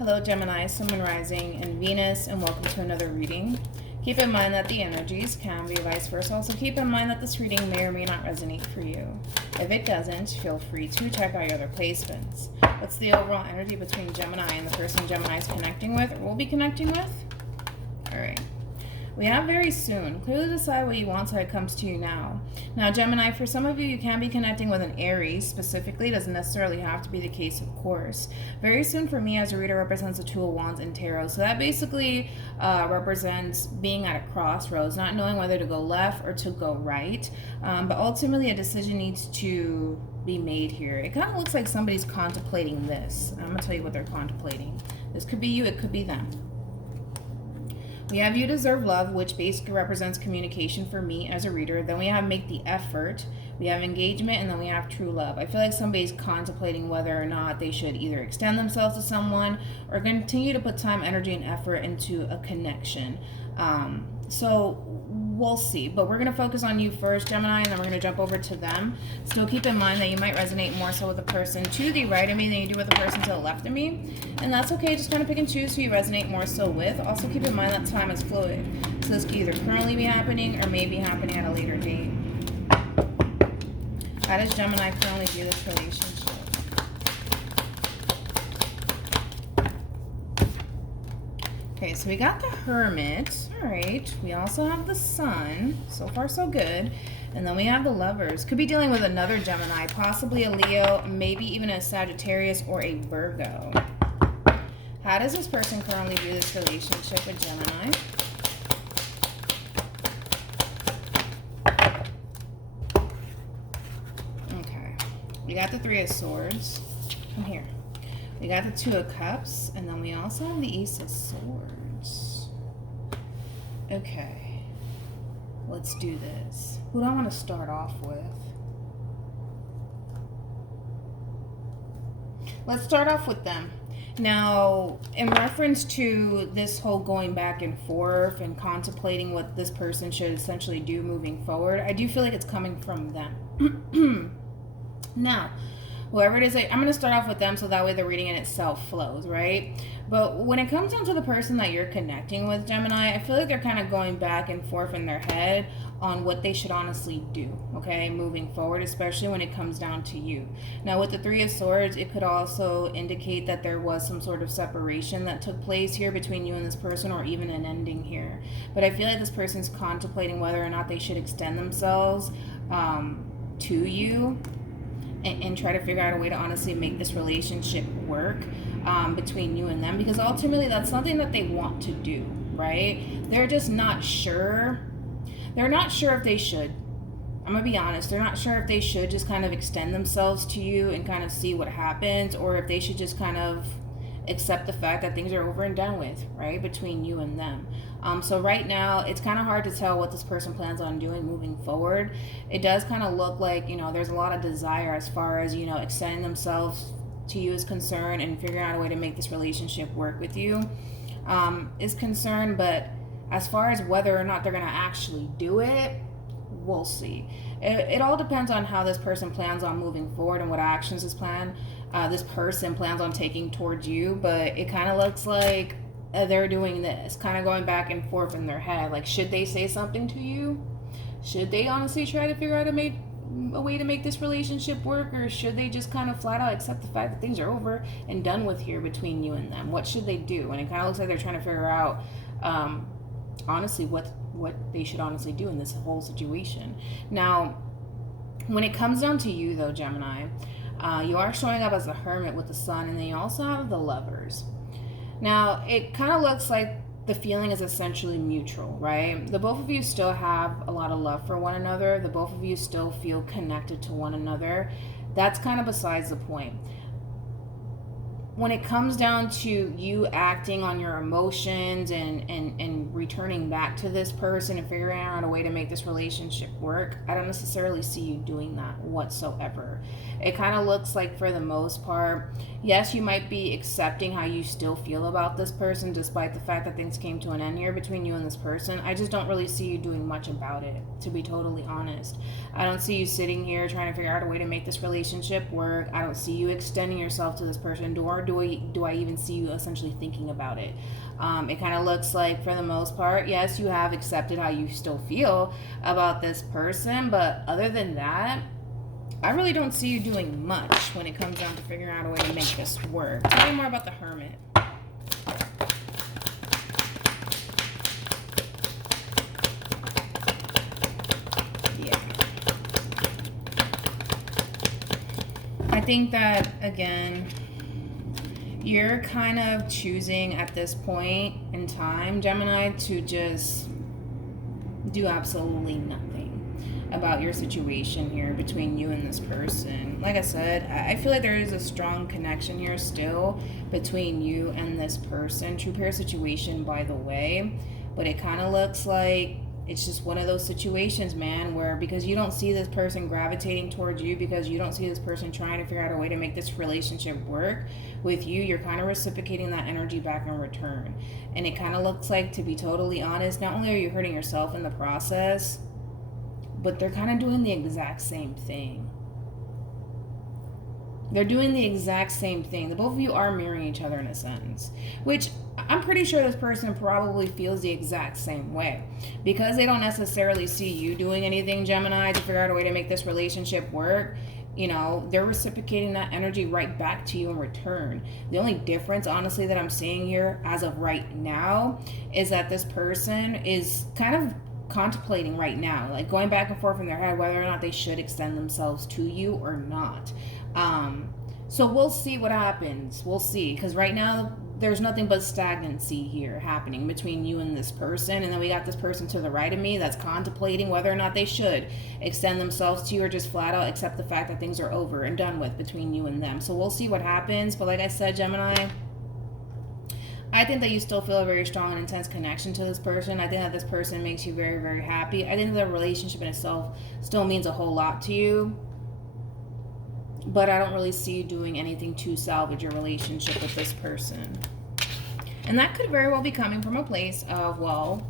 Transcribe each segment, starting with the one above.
Hello Gemini, Sun, Moon, Rising, and Venus, and welcome to another reading. Keep in mind that the energies can be vice versa. Also keep in mind that this reading may or may not resonate for you. If it doesn't, feel free to check out your other placements. What's the overall energy between Gemini and the person Gemini is connecting with or will be connecting with? Alright. We have very soon. Clearly decide what you want so it comes to you now. Now, Gemini, for some of you, you can be connecting with an Aries specifically. It doesn't necessarily have to be the case, of course. Very soon for me as a reader represents the Two of Wands in Tarot. So that basically represents being at a crossroads, not knowing whether to go left or to go right. But ultimately, a decision needs to be made here. It kind of looks like somebody's contemplating this. I'm going to tell you what they're contemplating. This could be you, it could be them. We have You Deserve Love, which basically represents communication for me as a reader. Then we have Make the Effort. We have Engagement, and then we have True Love. I feel like somebody's contemplating whether or not they should either extend themselves to someone or continue to put time, energy, and effort into a connection. So we'll see. But we're going to focus on you first, Gemini, and then we're going to jump over to them. Still keep in mind that you might resonate more so with the person to the right of me than you do with the person to the left of me. And that's okay. Just kind of pick and choose who you resonate more so with. Also keep in mind that time is fluid. So this could either currently be happening or may be happening at a later date. How does Gemini currently view this relationship? Okay, so we got the Hermit. All right. We also have the Sun. So far, so good. And then we have the Lovers. Could be dealing with another Gemini, possibly a Leo, maybe even a Sagittarius or a Virgo. How does this person currently view this relationship with Gemini? Okay. We got the Three of Swords. Come here. We got the Two of Cups, and then we also have the Ace of Swords. Okay. Let's do this. Who do I want to start off with? Let's start off with them. Now, in reference to this whole going back and forth and contemplating what this person should essentially do moving forward, I do feel like it's coming from them. Now, whoever it is, I'm going to start off with them so that way the reading in itself flows, right? But when it comes down to the person that you're connecting with, Gemini, I feel like they're kind of going back and forth in their head on what they should honestly do, okay, moving forward, especially when it comes down to you. Now, with the Three of Swords, it could also indicate that there was some sort of separation that took place here between you and this person, or even an ending here. But I feel like this person's contemplating whether or not they should extend themselves to you and try to figure out a way to honestly make this relationship work between you and them, because ultimately that's something that they want to do, right? They're just not sure. They're not sure if they should. I'm going to be honest. They're not sure if they should just kind of extend themselves to you and kind of see what happens, or if they should just kind of accept the fact that things are over and done with, right, between you and them. So right now, it's kind of hard to tell what this person plans on doing moving forward. It does kind of look like, there's a lot of desire as far as, extending themselves to you is concerned and figuring out a way to make this relationship work with you is concerned. But as far as whether or not they're going to actually do it, we'll see. It all depends on how this person plans on moving forward and what actions this person plans on taking towards you. But it kind of looks like they're doing this, kind of going back and forth in their head. Like, should they say something to you? Should they honestly try to figure out a way to make this relationship work? Or should they just kind of flat out accept the fact that things are over and done with here between you and them? What should they do? And it kind of looks like they're trying to figure out honestly what they should honestly do in this whole situation. Now, when it comes down to you though, Gemini, you are showing up as the Hermit with the Sun, and then you also have the Lovers. Now, it kind of looks like the feeling is essentially mutual, right? The both of you still have a lot of love for one another. The both of you still feel connected to one another. That's kind of besides the point. When it comes down to you acting on your emotions and returning back to this person and figuring out a way to make this relationship work, I don't necessarily see you doing that whatsoever. It kind of looks like, for the most part, yes, you might be accepting how you still feel about this person despite the fact that things came to an end here between you and this person. I just don't really see you doing much about it, to be totally honest. I don't see you sitting here trying to figure out a way to make this relationship work. I don't see you extending yourself to this person or do I even see you essentially thinking about it? It kind of looks like, for the most part, yes, you have accepted how you still feel about this person, but other than that, I really don't see you doing much when it comes down to figuring out a way to make this work. Tell me more about the Hermit. I think that, again, you're kind of choosing at this point in time, Gemini, to just do absolutely nothing about your situation here between you and this person. Like I said, I feel like there is a strong connection here still between you and this person. True pair situation, by the way, but it kind of looks like it's just one of those situations, man, where because you don't see this person gravitating towards you, because you don't see this person trying to figure out a way to make this relationship work with you, you're kind of reciprocating that energy back in return. And it kind of looks like, to be totally honest, not only are you hurting yourself in the process, but they're kind of doing the exact same thing. They're doing the exact same thing. The both of you are mirroring each other in a sense, which I'm pretty sure this person probably feels the exact same way, because they don't necessarily see you doing anything, Gemini, to figure out a way to make this relationship work. You know, they're reciprocating that energy right back to you in return. The only difference, honestly, that I'm seeing here as of right now is that this person is kind of contemplating right now, like going back and forth in their head whether or not they should extend themselves to you or not. So we'll see what happens. We'll see, because right now there's nothing but stagnancy here happening between you and this person. And then we got this person to the right of me that's contemplating whether or not they should extend themselves to you or just flat out accept the fact that things are over and done with between you and them. So we'll see what happens. But like I said, Gemini, I think that you still feel a very strong and intense connection to this person. I think that this person makes you very, very happy. I think the relationship in itself still means a whole lot to you. But I don't really see you doing anything to salvage your relationship with this person. And that could very well be coming from a place of, well,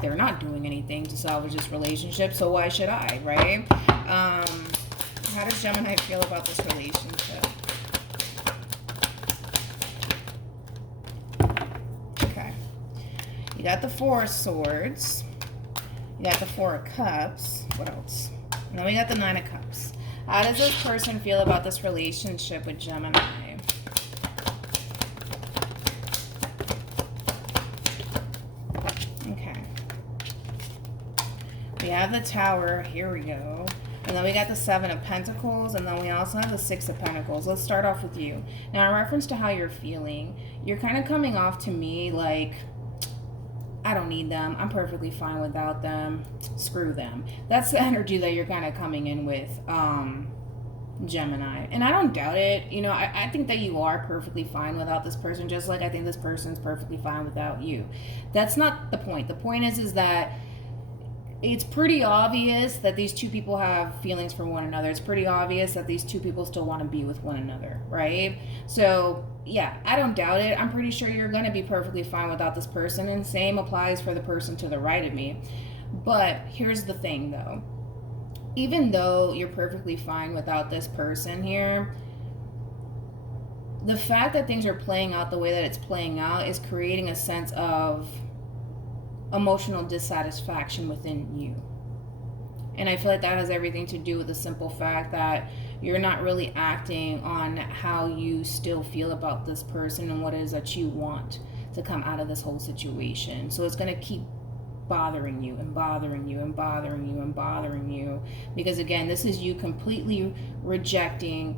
they're not doing anything to salvage this relationship, so why should I, right? How does Gemini feel about this relationship? Okay. You got the Four of Swords. You got the Four of Cups. What else? And then we got the Nine of Cups. How does this person feel about this relationship with Gemini? Okay. We have the Tower. Here we go. And then we got the Seven of Pentacles. And then we also have the Six of Pentacles. Let's start off with you. Now, in reference to how you're feeling, you're kind of coming off to me like, I don't need them. I'm perfectly fine without them. Screw them. That's the energy that you're kind of coming in with, Gemini. And I don't doubt it. You know, I think that you are perfectly fine without this person, just like I think this person's perfectly fine without you. That's not the point. The point is that it's pretty obvious that these two people have feelings for one another. It's pretty obvious that these two people still want to be with one another, right? So, yeah, I don't doubt it. I'm pretty sure you're going to be perfectly fine without this person, and same applies for the person to the right of me. But here's the thing, though. Even though you're perfectly fine without this person here, the fact that things are playing out the way that it's playing out is creating a sense of emotional dissatisfaction within you. And I feel like that has everything to do with the simple fact that you're not really acting on how you still feel about this person and what it is that you want to come out of this whole situation. So it's going to keep bothering you and bothering you and bothering you and bothering you, because again, this is you completely rejecting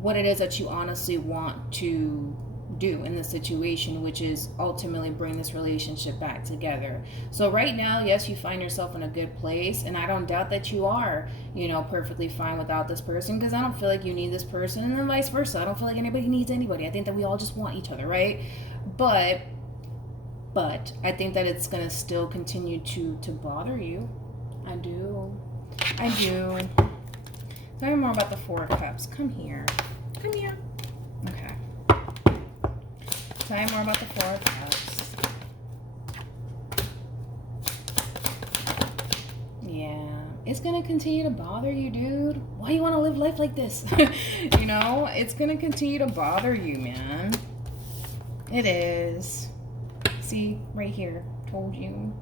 what it is that you honestly want to do in this situation, which is ultimately bring this relationship back together. So right now, yes, you find yourself in a good place, and I don't doubt that you are, you know, perfectly fine without this person, because I don't feel like you need this person, and then vice versa. I don't feel like anybody needs anybody. I think that we all just want each other, right? But I think that it's going to still continue to bother you. I do. Tell me more about the Four of Cups. Come here. Okay. Tell me more about the Four of Cups. Yeah. it's going to continue to bother you, dude. Why you want to live life like this? You know, it's going to continue to bother you, man. It is. See, right here. Told you.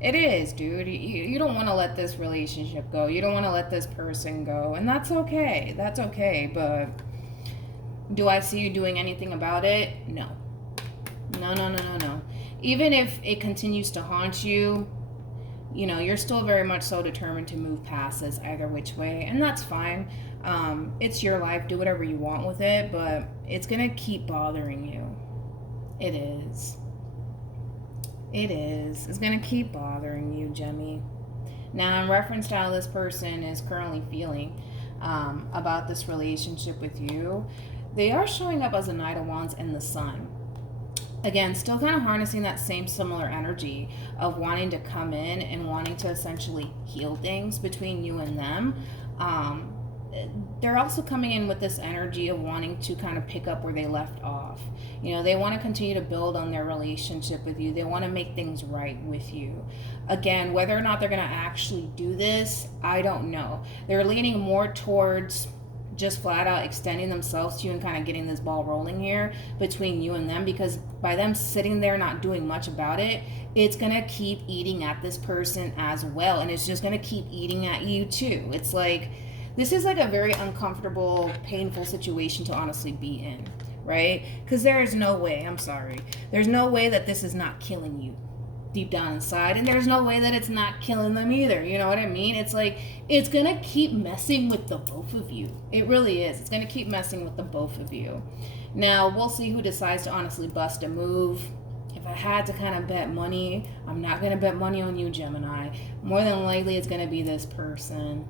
It is, dude. You don't want to let this relationship go. You don't want to let this person go. And that's okay. That's okay. But do I see you doing anything about it? No. No. Even if it continues to haunt you, you know, you're still very much so determined to move past this either which way. And that's fine. It's your life. Do whatever you want with it. But it's going to keep bothering you. It is. It is. It's going to keep bothering you, Gemmy. Now, in reference to how this person is currently feeling about this relationship with you, they are showing up as a Knight of Wands and the Sun. Again, still kind of harnessing that same similar energy of wanting to come in and wanting to essentially heal things between you and them. They're also coming in with this energy of wanting to kind of pick up where they left off. You know, they want to continue to build on their relationship with you. They want to make things right with you. Again, whether or not they're going to actually do this, I don't know. They're leaning more towards just flat out extending themselves to you and kind of getting this ball rolling here between you and them, because by them sitting there not doing much about it, it's going to keep eating at this person as well. And it's just going to keep eating at you too. It's like, this is like a very uncomfortable, painful situation to honestly be in, right? Because there is no way, I'm sorry, there's no way that this is not killing you deep down inside, and there's no way that it's not killing them either. You know what I mean? It's like, it's going to keep messing with the both of you. It really is. It's going to keep messing with the both of you. Now, we'll see who decides to honestly bust a move. If I had to kind of bet money, I'm not going to bet money on you, Gemini. More than likely, it's going to be this person.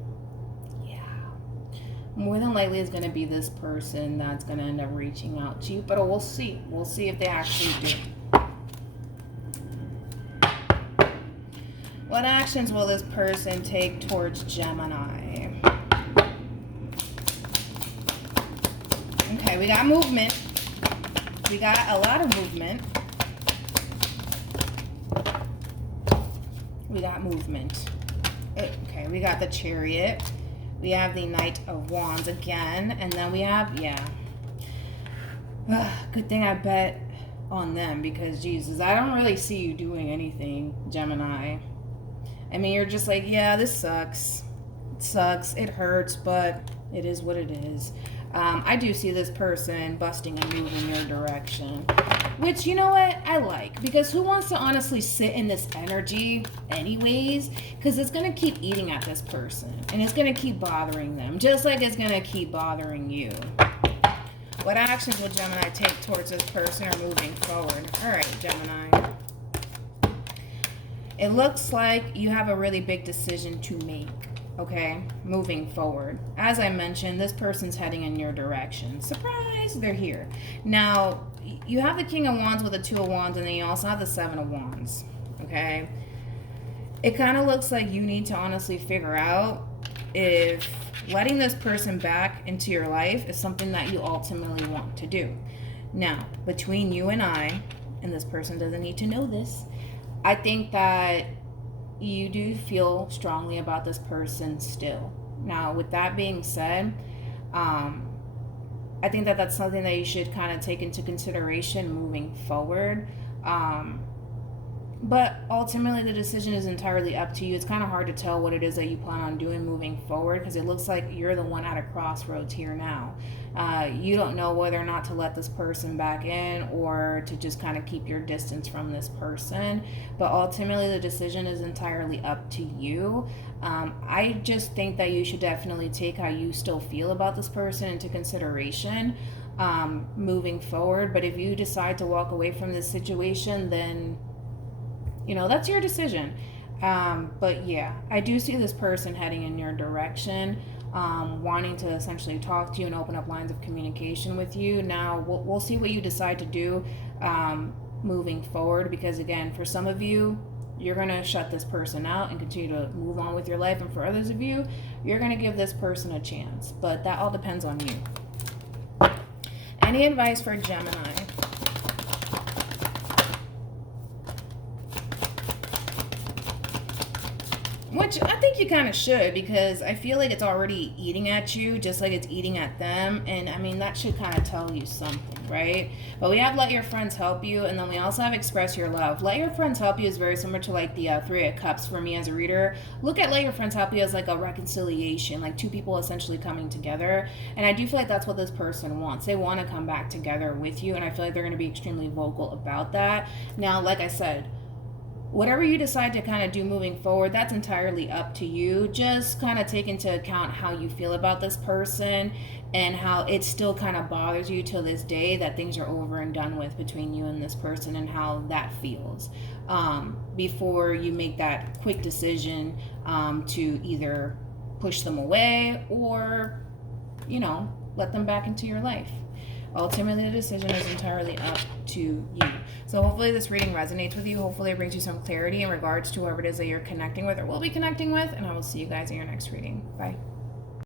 More than likely it's going to be this person that's going to end up reaching out to you. But we'll see. We'll see if they actually do. What actions will this person take towards Gemini? Okay, we got movement. We got a lot of movement. We got movement. Okay, we got the Chariot. We have the Knight of Wands again. And then we have, good thing I bet on them, because, Jesus, I don't really see you doing anything, Gemini. I mean, you're just like, yeah, this sucks. It sucks. It hurts, but it is what it is. I do see this person busting a move in your direction. Which, you know what, I like. Because who wants to honestly sit in this energy anyways? Because it's going to keep eating at this person. And it's going to keep bothering them. Just like it's going to keep bothering you. What actions will Gemini take towards this person or moving forward? All right, Gemini. It looks like you have a really big decision to make. Okay, moving forward. As I mentioned, this person's heading in your direction. Surprise, they're here. Now, you have the King of Wands with the Two of Wands, and then you also have the Seven of Wands. Okay, it kind of looks like you need to honestly figure out if letting this person back into your life is something that you ultimately want to do. Now, between you and I, and this person doesn't need to know this, I think that you do feel strongly about this person still. Now, with that being said, I think that that's something that you should kind of take into consideration moving forward. But ultimately, the decision is entirely up to you. It's kind of hard to tell what it is that you plan on doing moving forward, because it looks like you're the one at a crossroads here now. You don't know whether or not to let this person back in or to just kind of keep your distance from this person. But ultimately, the decision is entirely up to you. I just think that you should definitely take how you still feel about this person into consideration moving forward. But if you decide to walk away from this situation, then you know, that's your decision. But yeah, I do see this person heading in your direction, wanting to essentially talk to you and open up lines of communication with you. Now, we'll see what you decide to do moving forward, because again, for some of you, you're going to shut this person out and continue to move on with your life. And for others of you, you're going to give this person a chance. But that all depends on you. Any advice for Gemini? Which I think you kind of should, because I feel like it's already eating at you just like it's eating at them. And I mean, that should kind of tell you something, right? But we have let your friends help you. And then we also have express your love. Let your friends help you is very similar to like the Three of Cups for me as a reader. Look at let your friends help you as like a reconciliation, like two people essentially coming together. And I do feel like that's what this person wants. They want to come back together with you. And I feel like they're going to be extremely vocal about that. Now, like I said, whatever you decide to kind of do moving forward, that's entirely up to you. Just kind of take into account how you feel about this person and how it still kind of bothers you till this day that things are over and done with between you and this person, and how that feels, before you make that quick decision to either push them away or, let them back into your life. Ultimately, the decision is entirely up to you. So hopefully this reading resonates with you. Hopefully it brings you some clarity in regards to whoever it is that you're connecting with or will be connecting with. And I will see you guys in your next reading. Bye.